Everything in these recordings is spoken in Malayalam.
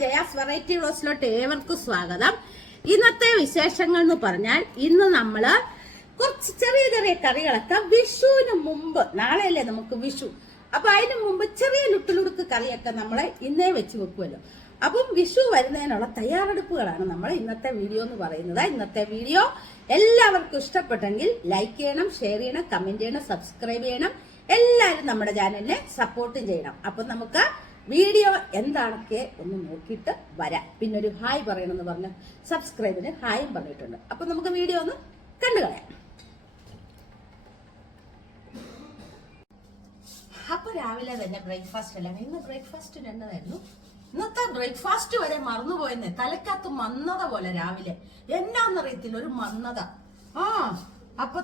ജയാസ് വെറൈറ്റി റോസിലോട്ട് ഏവർക്കും സ്വാഗതം. ഇന്നത്തെ വിശേഷങ്ങൾ എന്ന് പറഞ്ഞാൽ ഇന്ന് നമ്മൾ കുറച്ച് ചെറിയ ചെറിയ കറികളൊക്കെ വിഷുവിന് മുമ്പ് നാളെയല്ലേ നമുക്ക് വിഷു? അപ്പൊ അതിന് മുമ്പ് ചെറിയ ലുട്ടുലുടുക്ക് കറിയൊക്കെ നമ്മൾ ഇന്നേ വെച്ച് വെക്കുമല്ലോ. അപ്പം വിഷു വരുന്നതിനുള്ള തയ്യാറെടുപ്പുകളാണ് നമ്മൾ ഇന്നത്തെ വീഡിയോ എന്ന് പറയുന്നത്. ഇന്നത്തെ വീഡിയോ എല്ലാവർക്കും ഇഷ്ടപ്പെട്ടെങ്കിൽ ലൈക്ക് ചെയ്യണം ഷെയർ ചെയ്യണം കമന്റ് ചെയ്യണം സബ്സ്ക്രൈബ് ചെയ്യണം. എല്ലാവരും നമ്മുടെ ചാനലിനെ സപ്പോർട്ടും ചെയ്യണം. അപ്പൊ നമുക്ക് വീഡിയോ എന്താണൊക്കെ ഒന്ന് നോക്കിയിട്ട് വരാം. പിന്നെ ഒരു ഹായ് പറയണമെന്ന് പറഞ്ഞ് സബ്സ്ക്രൈബിന് ഹായും പറഞ്ഞിട്ടുണ്ട്. അപ്പൊ നമുക്ക് വീഡിയോ ഒന്ന് കണ്ടു കളയാം. അപ്പൊ രാവിലെ തന്നെ ബ്രേക്ക്ഫാസ്റ്റ് അല്ല? ഇന്ന് ബ്രേക്ക്ഫാസ്റ്റ് എന്നതായിരുന്നു? ഇന്നത്തെ ബ്രേക്ക്ഫാസ്റ്റ് വരെ മറന്നുപോയെന്ന്. തലക്കകത്ത് മന്നത പോലെ രാവിലെ. എന്നാന്നറിയത്തില്ല ഒരു മന്നത. ആ അപ്പൊ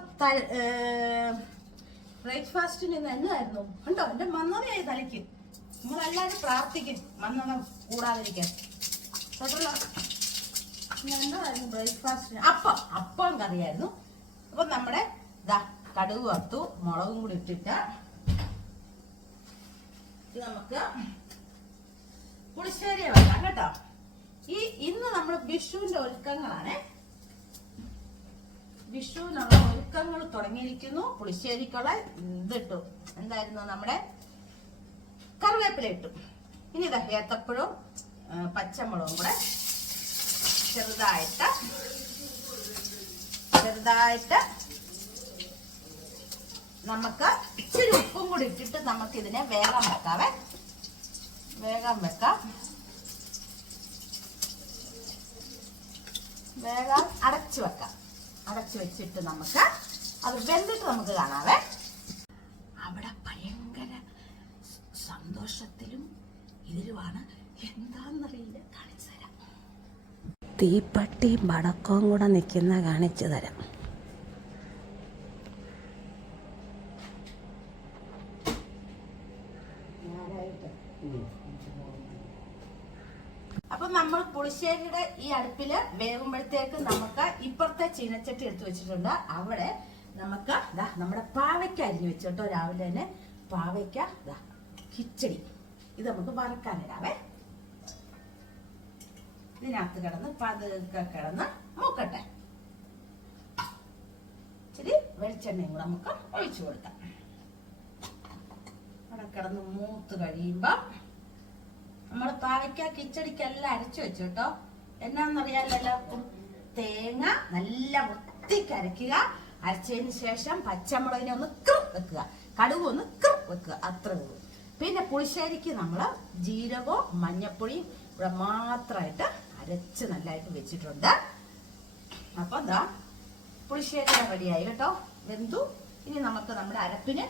ബ്രേക്ക്ഫാസ്റ്റിന് ഇന്ന് എന്നായിരുന്നു? ഉണ്ടോ എന്റെ മന്നതയായി തലയ്ക്ക്. നമ്മളെല്ലാരും പ്രാർത്ഥിക്കും മന്നത കൂടാതിരിക്കാൻ. എന്നതായിരുന്നു ബ്രേക്ക്ഫാസ്റ്റിന്? അപ്പം അപ്പം കറിയായിരുന്നു. അപ്പൊ നമ്മുടെ ഇതാ കടുക് വറുത്തു മുളകും കൂടി ഇട്ടിട്ട് നമുക്ക് പുളിശ്ശേരിയെ വെക്കാം കേട്ടോ. ഈ ഇന്ന് നമ്മൾ വിഷുവിന്റെ ഒരുക്കങ്ങളാണ്. വിഷുവിനുള്ള ഒരുക്കങ്ങൾ തുടങ്ങിയിരിക്കുന്നു. പുളിശ്ശേരിക്കുള്ള ഇതിട്ടു എന്തായിരുന്നു നമ്മുടെ കറിവേപ്പില ഇട്ടു. ഇനി ഇതാ ഏത്തപ്പഴവും പച്ചമുളകും കൂടെ ചെറുതായിട്ട് ചെറുതായിട്ട് നമുക്ക് ഇച്ചിരി ഉപ്പും കൂടി ഇട്ടിട്ട് നമുക്ക് ഇതിനെ വേഗം വെക്കാവേ. വേഗം വെക്കാം. വേഗം അടച്ചു വെക്കാം. അടച്ചു വെച്ചിട്ട് നമുക്ക് അത് വെന്തിട്ട് നമുക്ക് കാണാവേ അവിടെ ഭയങ്കര സന്തോഷത്തിലും ഇതിലുമാണ് എന്താണെന്നറിയില്ല കാണിച്ചു തരാം. തീപ്പട്ടി മടക്കവും കൂടെ നിൽക്കുന്ന കാണിച്ചു തരാം. അപ്പൊ നമ്മൾ പുളിശ്ശേരിയുടെ ഈ അടുപ്പിൽ വേകുമ്പോഴത്തേക്ക് നമുക്ക് ഇപ്പുറത്തെ ചീനച്ചട്ടി എടുത്തു വെച്ചിട്ടുണ്ട്. അവിടെ നമുക്ക് നമ്മുടെ പാവയ്ക്ക അരിഞ്ഞു വെച്ചിട്ടോ രാവിലെ തന്നെ. പാവയ്ക്ക ദാ കിച്ചടി. ഇത് നമുക്ക് വറക്കാനിടാവേ. ഇതിനകത്ത് കിടന്ന് പതുക്കെ കിടന്ന് മൂക്കട്ടെ. ഇച്ചിരി വെളിച്ചെണ്ണയും കൂടെ നമുക്ക് ഒഴിച്ചു കൊടുക്കാം. അവിടെ കിടന്ന് മൂത്ത് കഴിയുമ്പോ നമ്മൾ പാവയ്ക്ക കിച്ചടിക്കെല്ലാം അരച്ചു വെച്ചു കേട്ടോ. എന്നാന്നറിയാലോ? തേങ്ങ നല്ല വൃത്തിക്ക് അരയ്ക്കുക അരച്ചതിന് ശേഷം പച്ചമുളകിനെ ഒന്ന് ക്രും വെക്കുക. കടുവ് ഒന്ന് ക്രും വെക്കുക. അത്രേ ഉള്ളൂ. പിന്നെ പുളിശ്ശേരിക്ക് നമ്മൾ ജീരകവും മഞ്ഞപ്പൊടിയും ഇവിടെ മാത്രമായിട്ട് അരച്ച് നല്ലതായിട്ട് വെച്ചിട്ടുണ്ട്. അപ്പൊ എന്താ പുളിശ്ശേരി റെഡിയായി കേട്ടോ. വെന്തു. ഇനി നമുക്ക് നമ്മുടെ അരപ്പിന്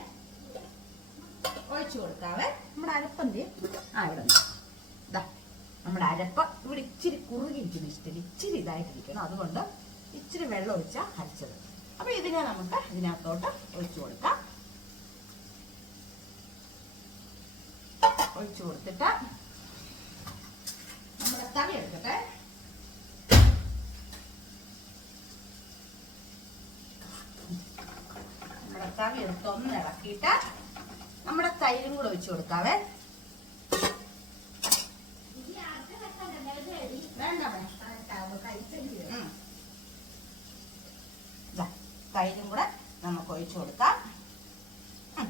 ഒഴിച്ചു കൊടുക്കാവേ. നമ്മുടെ അരപ്പന്തി? ആ ഇവിടെ. നമ്മുടെ അരപ്പ് ഇവിടെ ഇച്ചിരി കുറുകിയിരിക്കുന്നു ഇഷ്ടം. ഇച്ചിരി ഇതായിട്ടിരിക്കണം അതുകൊണ്ട് ഇച്ചിരി വെള്ളം ഒഴിച്ചാൽ അരച്ചത്. അപ്പൊ ഇതിനെ നമുക്ക് ഇതിനകത്തോട്ട് ഒഴിച്ചു കൊടുക്കാം. ഒഴിച്ചു കൊടുത്തിട്ട് നമ്മുടെ തവി എടുക്കട്ടെ. നമ്മുടെ തവി എടുത്ത് ഒന്ന് ഇളക്കിയിട്ട് നമ്മുടെ തൈരും കൂടെ ഒഴിച്ചു കൊടുക്കാവേ. തൈരും കൂടെ നമുക്ക് ഒഴിച്ചു കൊടുക്കാം ഉം.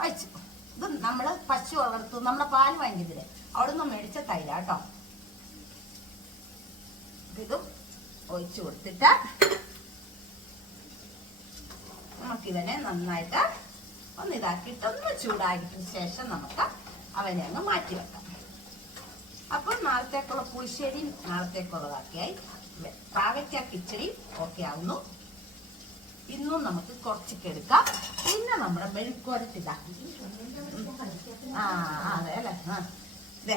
ഒഴിച്ചു ഇത് നമ്മൾ പശു നമ്മളെ പാൽ വാങ്ങിയതിൽ അവിടെ നിന്ന് മേടിച്ച തൈര കേട്ടോ. ഇതും ഒഴിച്ചു കൊടുത്തിട്ട് നമുക്കിവനെ നന്നായിട്ട് ഒന്ന് ഇതാക്കിയിട്ട് ഒന്ന് ചൂടാക്കിയിട്ട് ശേഷം നമുക്ക് അവനെ അങ്ങ് മാറ്റി വെക്കാം. അപ്പോൾ നാളത്തേക്കുള്ള പുളിശ്ശേരി നാളത്തേക്കുള്ളതാക്കിയായി പാവയ്ക്ക കിച്ചടി ഓക്കെ ആവുന്നു. ഇന്നും നമുക്ക് കുറച്ചൊക്കെ എടുക്കാം. പിന്നെ നമ്മുടെ മെഴുക്കുവരട്ടി ആ അതെ അല്ലേ? ആ. ഇതേ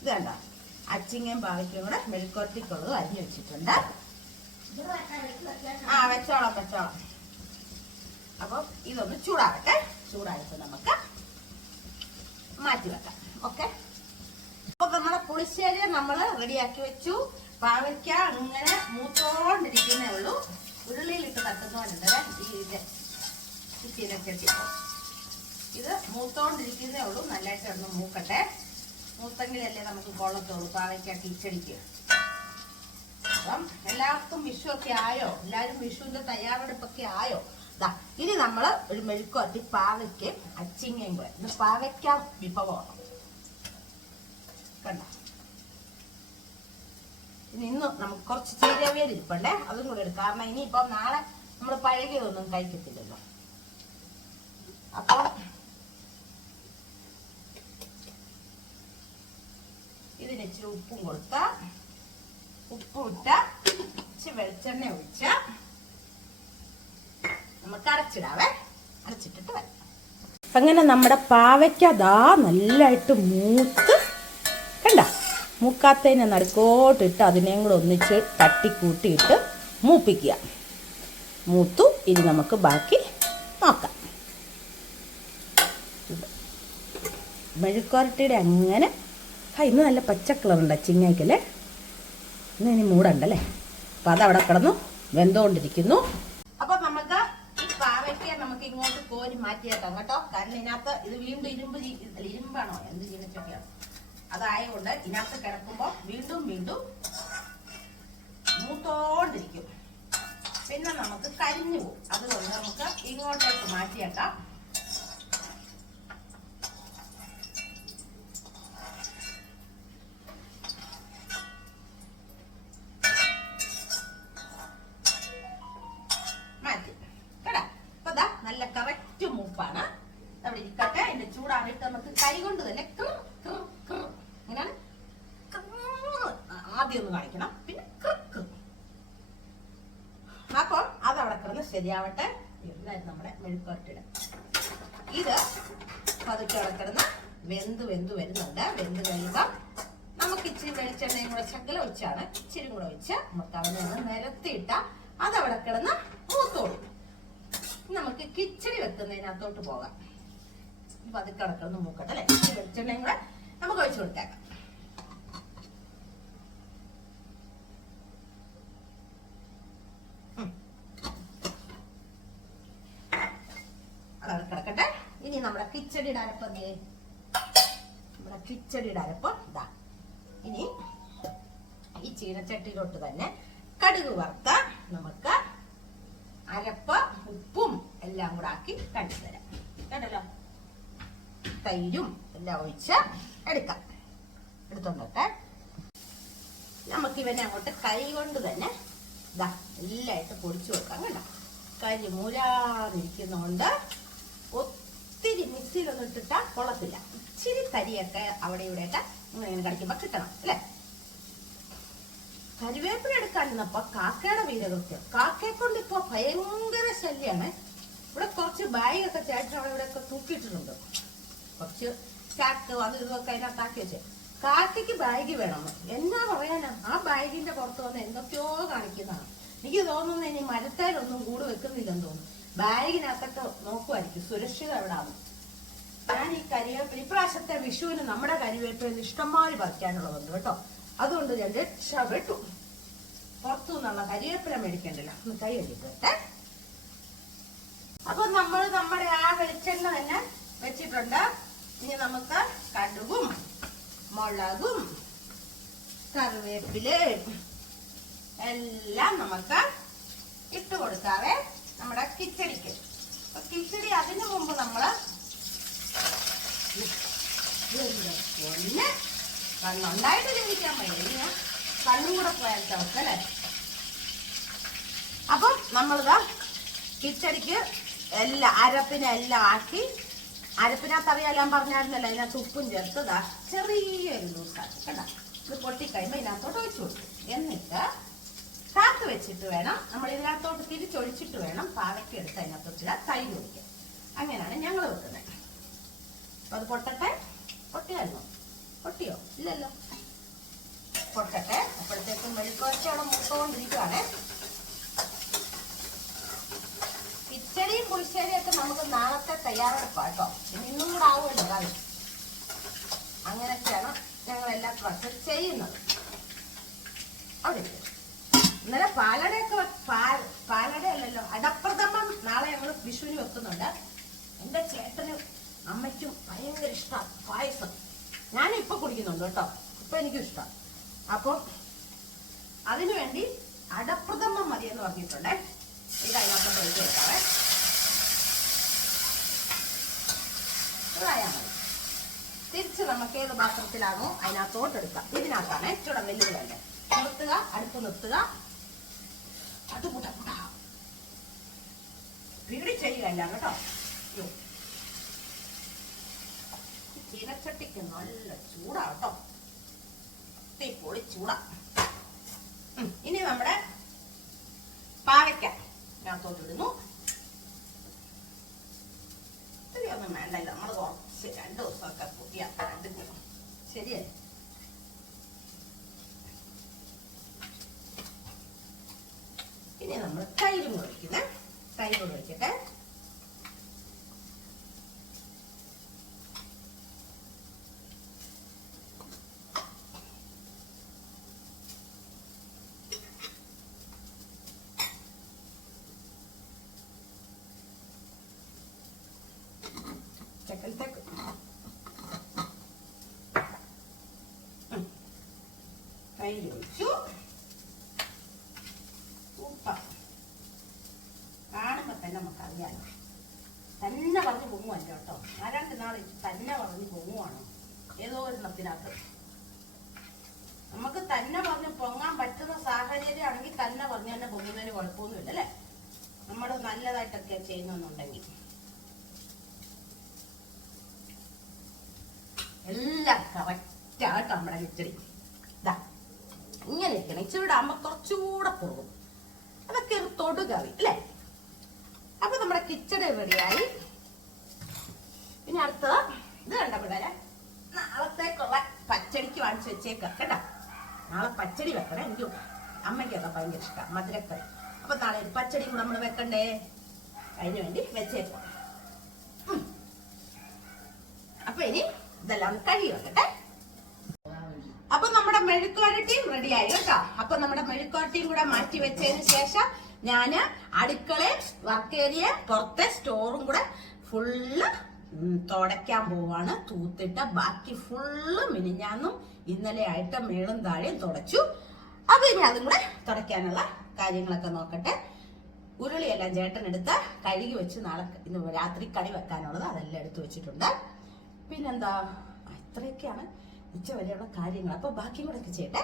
ഇത് കണ്ടോ? അച്ചിങ്ങയും പാവയ്ക്കും കൂടെ മെഴുക്കുവരട്ടിക്കുള്ളത് അരിഞ്ഞു വെച്ചിട്ടുണ്ട്. ആ വെച്ചോളാം വെച്ചോളാം. അപ്പം ഇതൊന്ന് ചൂടാവട്ടെ. ചൂടായിട്ട് നമുക്ക് മാറ്റി വെക്കാം. ഓക്കെ? അപ്പൊ നമ്മുടെ പുളിശ്ശേരി നമ്മൾ റെഡിയാക്കി വെച്ചു. പാവയ്ക്ക അങ്ങനെ മൂത്തോണ്ടിരിക്കുന്നേ ഉള്ളൂ. ഉരുളിയിലിട്ട് തട്ടുന്നവരുണ്ട് ഈ ഇത് ചീനക്കെട്ടി ഇത് മൂത്തോണ്ടിരിക്കുന്നേ ഉള്ളൂ. നല്ലതായിട്ട് ഒന്ന് മൂക്കട്ടെ. മൂത്തെങ്കിലല്ലേ നമുക്ക് കൊള്ളത്തുള്ളൂ. പാവയ്ക്ക കിച്ചടിക്ക്. അപ്പം എല്ലാവർക്കും വിഷു ഒക്കെ ആയോ? എല്ലാവരും വിഷുവിന്റെ തയ്യാറെടുപ്പൊക്കെ ആയോ? ദാ ഇനി നമ്മൾ ഒരു മെഴുക്കുവരട്ടി പാവയ്ക്ക് അച്ചിങ്ങയും കൂടെ. ഇത് പാവയ്ക്ക വിഭവമാണ്. കണ്ട? ഇന്ന് നമുക്ക് കുറച്ച് ചീരവേര് ഇരിപ്പണ്ടേ. അതും കൂടെ എടുക്കാം കാരണം ഇനിയിപ്പം നാളെ നമ്മൾ പഴകിയതൊന്നും കഴിക്കത്തില്ലല്ലോ. അപ്പോൾ ഇതിന് ഇച്ചിരി ഉപ്പും കൊടുത്ത ഉപ്പും ഇട്ട ഇച്ചിരി വെളിച്ചെണ്ണ ഒഴിച്ച നമുക്ക് അരച്ചിടാവേ. അരച്ചിട്ടിട്ട് വരാം. അങ്ങനെ നമ്മുടെ പാവയ്ക്ക ദാ നല്ലതായിട്ട് മൂത്ത് മൂക്കാത്തതിനെ നടുക്കോട്ടിട്ട് അതിനെയും കൂടെ ഒന്നിച്ച് തട്ടിക്കൂട്ടിയിട്ട് മൂപ്പിക്കുക. മൂത്തു ഇനി നമുക്ക് ബാക്കി നോക്കാം. മെഴുക്കുരട്ടിയുടെ അങ്ങനെ ആ ഇന്ന് നല്ല പച്ച കളറുണ്ട് ഇന്ന് ഇനി മൂടണ്ടല്ലേ? അപ്പം അതവിടെ കിടന്നു വെന്തോണ്ടിരിക്കുന്നു. അപ്പം നമുക്ക് ഈ പാവയ്ക്ക നമുക്ക് ഇങ്ങോട്ട് കോരി മാറ്റിയേക്കാം കേട്ടോ. കാരണം ഇതിനകത്ത് ഇത് വീണ്ടും ഇരുമ്പ് ഇരുമ്പാണോ? എന്ത് ജീവനച്ചൊക്കെയാണ് അതായതുകൊണ്ട് ഇതിനകത്ത് കിടക്കുമ്പോൾ വീണ്ടും വീണ്ടും മൂത്തോണ്ടിരിക്കും. പിന്നെ നമുക്ക് കരിഞ്ഞു പോകും. അതുകൊണ്ട് നമുക്ക് ഇങ്ങോട്ടേക്ക് മാറ്റിയേക്കാം. ആദ്യം ഒന്ന് കാണിക്കണം പിന്നെ ക്രിക്ക് അപ്പോൾ അതവിടെ കിടന്ന് ശരിയാവട്ടെ. ഇതായിരുന്നു നമ്മുടെ മെഴുക്കുവരട്ടിയുടെ ഇത് പതുക്കെ അവിടെ കിടന്ന് വെന്ത് വെന്ത് വരുന്നുണ്ട്. വെന്ത് കഴിയുമ്പോൾ നമുക്ക് ഇച്ചിരി വെളിച്ചെണ്ണയും കൂടെ ശകല ഒഴിച്ചാണ്. ഇച്ചിരി കൂടെ ഒഴിച്ച് നമുക്ക് അവിടെ നിന്ന് നിരത്തിയിട്ട അതവിടെ കിടന്ന് മൂത്തോളും. നമുക്ക് കിച്ചടി വെക്കുന്നതിനകത്തോട്ട് പോകാം. പതുക്കെ അവിടെ കിടന്ന് മൂക്കട്ടെ അല്ലെ? വെളിച്ചെണ്ണയും കൂടെ നമുക്ക് ഒഴിച്ചു കൊടുത്തേക്കാം അതവിടെ കിടക്കട്ടെ ഇനി നമ്മുടെ കിച്ചടിയുടെ അരപ്പ് എന്തേ? നമ്മുടെ കിച്ചടിയുടെ അരപ്പ് ഇതാ ഇനി ഈ ചീനച്ചട്ടിയിലോട്ട് തന്നെ കടുക് വറുത്ത നമുക്ക് അരപ്പ് ഉപ്പും എല്ലാം കൂടെ ആക്കി കണ്ടു തരാം. കേട്ടല്ലോ തൈരും എല്ലാം ഒഴിച്ച് എടുക്കാം. എടുത്തോണ്ടോട്ടെ? നമുക്ക് ഇവനെ അങ്ങോട്ട് കൈ കൊണ്ട് തന്നെ ഇതാ എല്ലായിട്ട് പൊടിച്ചു വെക്കാം കേട്ടോ. കരി മൂലാന്നിരിക്കുന്നതുകൊണ്ട് ഒത്തിരി മിക്സിയിലൊന്നും ഇട്ടിട്ടാ കൊള്ളത്തില്ല. ഇച്ചിരി തരിയൊക്കെ അവിടെ ഇവിടെയൊക്കെ ഇങ്ങനെ കടിക്കുമ്പോ കിട്ടണം അല്ലേ? കരിവേപ്പില എടുക്കാനിരുന്നപ്പോ കാക്കയുടെ വീരകൃത്യം കാക്കയെ കൊണ്ട് ഇപ്പൊ ഭയങ്കര ശല്യാണ്. ഇവിടെ കുറച്ച് ബാഗൊക്കെ ചേട്ടൻ അവിടെ ഇവിടെയൊക്കെ തൂക്കിയിട്ടിട്ടുണ്ട്. കുറച്ച് ചാക്ക് അത് ഇതൊക്കെ അതിനകത്താക്കി വെച്ച്. കാക്കയ്ക്ക് ബാഗ് വേണം. എന്നാ പറയാനാ? ആ ബാഗിന്റെ പുറത്ത് വന്ന് എന്തൊക്കെയോ കാണിക്കുന്നതാണ്. എനിക്ക് തോന്നുന്നു ഇനി മരത്തേലൊന്നും കൂട് വെക്കുന്നില്ലെന്ന് തോന്നുന്നു. ബാഗിനകത്തൊക്കെ നോക്കുമായിരിക്കും സുരക്ഷിത എവിടാന്ന്. ഞാൻ ഈ കരിവേപ്പില ഇപ്രാവശ്യത്തെ വിഷുവിന് നമ്മുടെ കരിവേപ്പിന് ഇഷ്ടംമാതിരി പറിക്കാനുള്ളതുണ്ട് കേട്ടോ. അതുകൊണ്ട് ഞാൻ രക്ഷപ്പെട്ടു പുറത്തു നിന്നുള്ള കരിവേപ്പില മേടിക്കണ്ടല്ലോ. ഒന്ന് കൈ കഴുകിട്ടെ അപ്പൊ നമ്മൾ നമ്മുടെ ആ വെളിച്ചെണ്ണ തന്നെ വെച്ചിട്ടുണ്ട്. ഇനി നമുക്ക് കടുകും മുളകും കറിവേപ്പിലയും എല്ലാം നമുക്ക് ഇട്ട് കൊടുക്കാവേ. നമ്മുടെ കിച്ചടിക്ക്. അപ്പൊ കിച്ചടി അതിനു മുമ്പ് നമ്മൾ ഒന്ന് കണ്ണുണ്ടായിട്ട് ചിന്തിക്കാൻ പറ്റില്ല കണ്ണും കൂടെ പോയാൽ ചവക്കല്ലേ അപ്പം നമ്മളിതാ കിച്ചടിക്ക് എല്ലാം അരപ്പിനെല്ലാം ആക്കി അരപ്പിനകത്ത് അറിയാൻ പറഞ്ഞായിരുന്നല്ലോ അതിനകത്ത് ഉപ്പും ചേർത്തതാ ചെറിയൊരു ലൂസാക്കി കേട്ടാ? ഇത് പൊട്ടിക്കഴിയുമ്പോൾ ഇതിനകത്തോട്ട് ഒഴിച്ചു കൊടുക്കും. എന്നിട്ട് വെച്ചിട്ട് വേണം. നമ്മൾ ഇതിനകത്തോട്ട് തിരിച്ചൊഴിച്ചിട്ട് വേണം പാവയ്ക്ക് എടുത്ത് അതിനകത്തൊച്ചിട തൈര് ഒഴിക്കാൻ. അങ്ങനെയാണ് ഞങ്ങൾ വെക്കുന്നത്. അപ്പൊ അത് പൊട്ടട്ടെ? പൊട്ടിയല്ലോ പൊട്ടിയോ? ഇല്ലല്ലോ. പൊട്ടട്ടെ? അപ്പോഴത്തേക്കും മെഴുക്കുവരട്ടി അവിടെ മുട്ടുകൊണ്ടിരിക്കുകയാണേ കിച്ചടിയും പുളിശ്ശേരിയൊക്കെ നമുക്ക് നാളത്തെ തയ്യാറെടുപ്പാണ് കേട്ടോ. ഇന്നും കൂടെ ആവുമല്ലോ കാര്യം അങ്ങനെയൊക്കെയാണ് ഞങ്ങൾ എല്ലാ പ്രാവശ്യം ചെയ്യുന്നത്. അവിടെ. ഇന്നലെ പാലടയൊക്കെ വെ- പാലട അല്ലല്ലോ അടപ്രഥമം നാളെ ഞങ്ങൾ വിഷുവിന് വെക്കുന്നുണ്ട്. എന്റെ ചേട്ടനും അമ്മയ്ക്കും ഭയങ്കര ഇഷ്ടമാണ് പായസം. ഇപ്പൊ കുടിക്കുന്നുണ്ട് കേട്ടോ. ഇപ്പൊ എനിക്കും ഇഷ്ടം. അപ്പം അതിനുവേണ്ടി അടപ്രഥമം മതി എന്ന് പറഞ്ഞിട്ടുണ്ടേ. ഇത് അതിനകത്തോട്ട് ഒഴിച്ച് വെക്കാവേ തിരിച്ച് നമുക്ക് ഏത് പാത്രത്തിലാണോ അതിനകത്തോട്ട് എടുക്കാം. ഇതിനകത്താണ്. ചുട വെല്ലുവിളല്ലേ നിർത്തുക അടുപ്പ് നിർത്തുക. അത് കൂട്ട കൂട്ട പീടി ചെയ്യുകയല്ല കേട്ടോ. അയ്യോ. ചീനച്ചട്ടിക്ക് നല്ല ചൂടാ കേട്ടോ. പൊളി ചൂടാ. ഇനി നമ്മുടെ പാവയ്ക്ക ഞാൻ ഇത്തിരി ഒന്നും വേണ്ടല്ലോ. നമ്മൾ കുറച്ച് രണ്ട് ദിവസമൊക്കെ പുതിയ. ശരിയല്ലേ? ഇനി നമ്മൾ തൈര് കൂടെ തൈര് മുറിക്കട്ടെ ചക്കലത്തേക്ക് തൈര് ഒഴിച്ചു ഉപ്പ കാണുമ്പോ തന്നെ നമുക്ക് അറിയാലോ തന്നെ പറഞ്ഞ് പൊങ്ങുമല്ല കേട്ടോ. ആരാണ്ട് നാളെ തന്നെ പറഞ്ഞ് പൊങ്ങുവാണ് ഏതോ ഒരെണ്ണത്തിനകത്ത് നമുക്ക് തന്നെ പറഞ്ഞ് പൊങ്ങാൻ പറ്റുന്ന സാഹചര്യം ആണെങ്കിൽ തന്നെ പറഞ്ഞ് തന്നെ പൊങ്ങുന്നതിന് കുഴപ്പമൊന്നുമില്ല അല്ലേ? നമ്മൾ നല്ലതായിട്ടൊക്കെ ചെയ്യുന്നുണ്ടെങ്കിൽ. എല്ലാം കറക്റ്റായിട്ട് നമ്മുടെ കിച്ചടി. ഇതാ ഇങ്ങനെ ഇരിക്കണം. ഇച്ചിരി ഇടാകുമ്പോൾ കുറച്ചുകൂടെ പോകും. അതൊക്കെ ഒരു തൊടുകറി അല്ലേ? അപ്പൊ നമ്മുടെ കിച്ചടി റെഡിയായി. പിന്നെ അടുത്തത് ഇത് കണ്ട പിള്ളേരെ നാളത്തേക്കുള്ള പച്ചടിക്ക് വാങ്ങിച്ചു വെച്ചേക്കാം കേട്ടോ. നാളെ പച്ചടി വെക്കണേ എനിക്ക് അമ്മയ്ക്കൊക്കെ ഭയങ്കര ഇഷ്ടം മധുരക്കറി അപ്പൊ നാളെ ഒരു പച്ചടി കൂടെ നമ്മൾ വെക്കണ്ടേ? അതിന് വേണ്ടി വെച്ചേക്കാം. അപ്പൊ ഇനി ഇതെല്ലാം കഴുകി വെക്കട്ടെ. അപ്പൊ നമ്മുടെ മെഴുക്കുവരട്ടിയും റെഡിയായി കേട്ടോ. അപ്പൊ നമ്മുടെ മെഴുക്കുവരട്ടിയും കൂടെ മാറ്റി വെച്ചതിന് ശേഷം ഞാൻ അടുക്കളയും വർക്ക് ഏരിയ പുറത്തെ സ്റ്റോറും കൂടെ ഫുള്ള് തുടയ്ക്കാൻ പോവാണ്. തൂത്തിട്ട് ബാക്കി ഫുള്ള് മിനിഞ്ഞാന്നും ഇന്നലെ ആയിട്ട് മേളും താഴെയും തുടച്ചു. അപ്പൊ ഇനി അതും കൂടെ തുടയ്ക്കാനുള്ള കാര്യങ്ങളൊക്കെ നോക്കട്ടെ. ഉരുളിയെല്ലാം ചേട്ടൻ എടുത്ത് കഴുകി വെച്ച് നാളെ ഇന്ന് രാത്രി കടി വെക്കാനുള്ളത് അതെല്ലാം എടുത്തു വെച്ചിട്ടുണ്ട്. പിന്നെന്താ? ഇത്രയൊക്കെയാണ് ഉച്ച വരെയുള്ള കാര്യങ്ങൾ. അപ്പോൾ ബാക്കി കൂടെ ഒക്കെ ചെയ്യട്ടെ.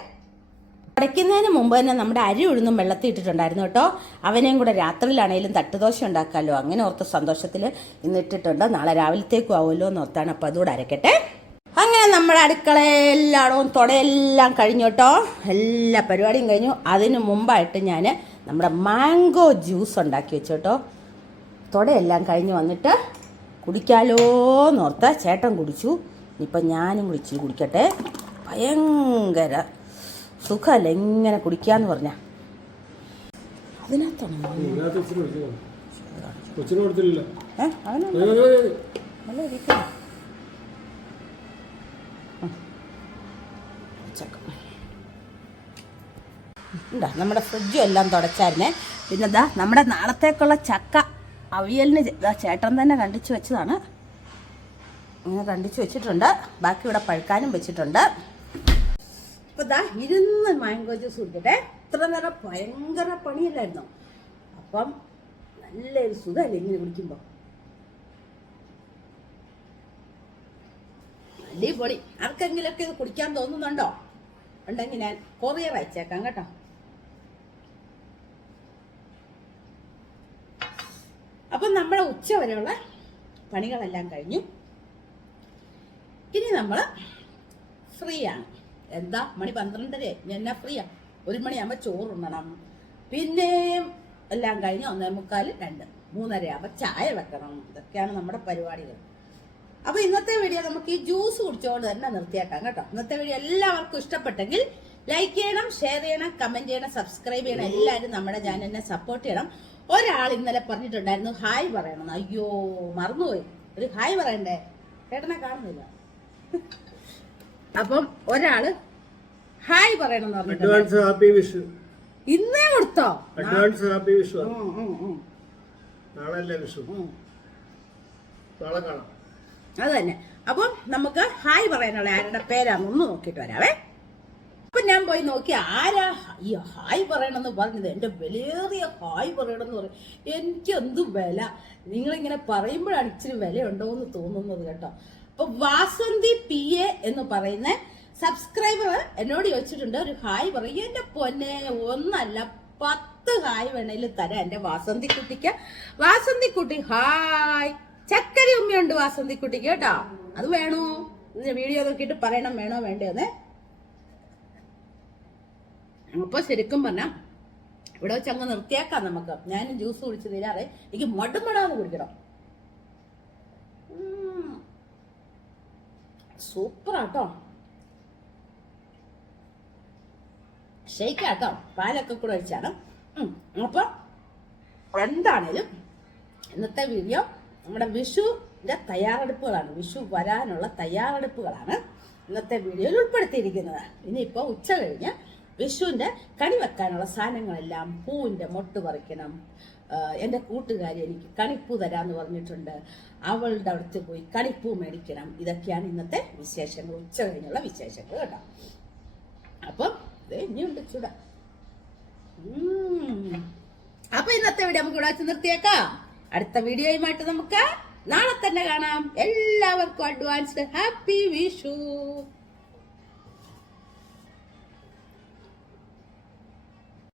അടയ്ക്കുന്നതിന് മുമ്പ് തന്നെ നമ്മുടെ അരി ഉഴുന്നും വെള്ളത്തിൽ ഇട്ടിട്ടുണ്ടായിരുന്നു കേട്ടോ. അവനെയും കൂടെ രാത്രിയിലാണേലും തട്ടുദോശ ഉണ്ടാക്കാമല്ലോ അങ്ങനെ ഓർത്ത് സന്തോഷത്തിൽ ഇന്ന് ഇട്ടിട്ടുണ്ട്. നാളെ രാവിലത്തേക്കും ആവുമല്ലോ എന്ന് ഓർത്താണ് അപ്പോൾ അതുകൂടെ അരക്കട്ടെ. അങ്ങനെ നമ്മുടെ അടുക്കളയെല്ലാടവും തുടയെല്ലാം കഴിഞ്ഞു കേട്ടോ. എല്ലാ പരിപാടിയും കഴിഞ്ഞു. അതിന് മുമ്പായിട്ട് ഞാൻ നമ്മുടെ മാംഗോ ജ്യൂസ് ഉണ്ടാക്കി വെച്ചു കേട്ടോ. തുടയെല്ലാം കഴിഞ്ഞ് വന്നിട്ട് കുടിക്കാലോ എന്നോർത്ത് ചേട്ടൻ കുടിച്ചു. ഇനിയിപ്പോൾ ഞാനും കുടിച്ചു കുടിക്കട്ടെ. ഭയങ്കര സുഖമല്ല ഇങ്ങനെ കുടിക്കാന്ന് പറഞ്ഞ. അതിനകത്താണോ? നമ്മുടെ ഫ്രിഡ്ജും എല്ലാം തുടച്ചായിരുന്നേ. പിന്നെ ദാ നമ്മുടെ നാളത്തേക്കുള്ള ചക്ക അവിയലിന് ചേട്ടൻ തന്നെ കണ്ടിച്ചു വെച്ചതാണ്. ഇങ്ങനെ കണ്ടിച്ചു വെച്ചിട്ടുണ്ട്. ബാക്കി ഇവിടെ പഴുക്കാനും വെച്ചിട്ടുണ്ട്. അപ്പൊ ദാ ഇരുന്ന് മാംഗോ ജ്യൂസ് കുടിക്കട്ടെ. ഇത്ര നേരം ഭയങ്കര പണിയല്ലായിരുന്നു? അപ്പം നല്ലൊരു സുഖമല്ലേ ഇങ്ങനെ കുടിക്കുമ്പോ? അടിപൊളി. ആർക്കെങ്കിലൊക്കെ ഇത് കുടിക്കാൻ തോന്നുന്നുണ്ടോ? ഉണ്ടെങ്കിൽ ഞാൻ കൊറിയർ അയച്ചേക്കാം കേട്ടോ. അപ്പം നമ്മളെ ഉച്ച വരെയുള്ള പണികളെല്ലാം കഴിഞ്ഞു. ഇനി നമ്മൾ ഫ്രീ ആണ്. എന്താ? മണി പന്ത്രണ്ടര ഞാൻ ഫ്രീയാ? ഒരു മണിയാകുമ്പോൾ ചോറുണ്ണണം പിന്നെയും എല്ലാം കഴിഞ്ഞ് ഒന്നേ മുക്കാൽ രണ്ട്. മൂന്നരയാകുമ്പോൾ ചായ വെക്കണം. ഇതൊക്കെയാണ് നമ്മുടെ പരിപാടികൾ. അപ്പൊ ഇന്നത്തെ വീഡിയോ നമുക്ക് ഈ ജ്യൂസ് കുടിച്ചുകൊണ്ട് തന്നെ നിർത്തിയേക്കാം കേട്ടോ. ഇന്നത്തെ വീഡിയോ എല്ലാവർക്കും ഇഷ്ടപ്പെട്ടെങ്കിൽ ലൈക്ക് ചെയ്യണം ഷെയർ ചെയ്യണം കമന്റ് ചെയ്യണം സബ്സ്ക്രൈബ് ചെയ്യണം. എല്ലാവരും നമ്മുടെ ചാനലിനെ സപ്പോർട്ട് ചെയ്യണം. ഒരാൾ ഇന്നലെ പറഞ്ഞിട്ടുണ്ടായിരുന്നു ഹായ് പറയണം. അയ്യോ മറന്നുപോയി. ഒരു ഹായ് പറയണ്ടേ? ചേട്ടനെ കാണുന്നില്ല. അപ്പം ഒരാൾ ഹായ് പറയണം അഡ്വാൻസ് ഹാപ്പി വിഷു ഇന്നേ കൊടുത്തോ? അഡ്വാൻസ് ഹാപ്പി വിഷു നാളെ അല്ലേ വിഷു നാളെ കാണാം. അത് തന്നെ. അപ്പം നമുക്ക് ഹായ് പറയാനുള്ള ആരുടെ പേരാന്ന് ഒന്ന് നോക്കിട്ട് വരാവേ. അപ്പൊ ഞാൻ പോയി നോക്കി ആരാ ഈ ഹായ് പറയണമെന്ന് പറഞ്ഞത്? എന്റെ വിലയേറിയ ഹായ് പറയണമെന്ന് പറയും എനിക്ക് എന്ത് വില? നിങ്ങളിങ്ങനെ പറയുമ്പോഴാണ് ഇച്ചിരി വിലയുണ്ടോ എന്ന് തോന്നുന്നത് കേട്ടോ. അപ്പൊ വാസന്തി പി എ എന്ന് പറയുന്ന സബ്സ്ക്രൈബർ എന്നോട് ചോദിച്ചിട്ടുണ്ട് ഒരു ഹായ് പറയും. എന്റെ പൊന്നെ ഒന്നല്ല പത്ത് ഹായ് വേണേലും തരാം എന്റെ വാസന്തി കുട്ടിക്ക്. വാസന്തി കുട്ടി ഹായ്. ചക്കരി ഉമ്മയുണ്ട് വാസന്തി കുട്ടിക്ക് കേട്ടോ? അത് വേണോ? വീഡിയോ നോക്കിയിട്ട് പറയണം വേണോ വേണ്ടോന്നേ. അപ്പൊ ശരിക്കും പറഞ്ഞാ ഇവിടെ വെച്ച് അങ്ങ് നിർത്തിയേക്കാം നമുക്ക്. ഞാനും ജ്യൂസ് കുടിച്ച് തീരാതെ എനിക്ക് മടുമടാന്ന് കുടിക്കണം. സൂപ്പറാട്ടോ. ഷെയ്ക്കാട്ടോ പാലൊക്കെ കൂടെ ഒഴിച്ചാണ്. ഉം. അപ്പൊ എന്താണേലും ഇന്നത്തെ വീഡിയോ നമ്മുടെ വിഷുവിന്റെ തയ്യാറെടുപ്പുകളാണ്. വിഷു വരാനുള്ള തയ്യാറെടുപ്പുകളാണ് ഇന്നത്തെ വീഡിയോയിൽ ഉൾപ്പെടുത്തിയിരിക്കുന്നത്. ഇനിയിപ്പോ ഉച്ച കഴിഞ്ഞ് വിഷുവിന്റെ കണി വെക്കാനുള്ള സാധനങ്ങളെല്ലാം പൂവിന്റെ മൊട്ട് പറിക്കണം. എന്റെ കൂട്ടുകാരി എനിക്ക് കണിപ്പൂ തരാമെന്ന് പറഞ്ഞിട്ടുണ്ട്. അവളുടെ അടുത്ത് പോയി കണിപ്പൂ മേടിക്കണം. ഇതൊക്കെയാണ് ഇന്നത്തെ വിശേഷങ്ങൾ. ഉച്ച കഴിഞ്ഞുള്ള വിശേഷങ്ങൾ കേട്ടോ. അപ്പം ഇത് ഇനിയുണ്ട് ചൂട. അപ്പൊ ഇന്നത്തെ വീഡിയോ നമുക്ക് ഇവിടെ വെച്ച് നിർത്തിയേക്കാം. അടുത്ത വീഡിയോയുമായിട്ട് നമുക്ക് നാളെ തന്നെ കാണാം. എല്ലാവർക്കും അഡ്വാൻസ്ഡ് ഹാപ്പി വിഷു.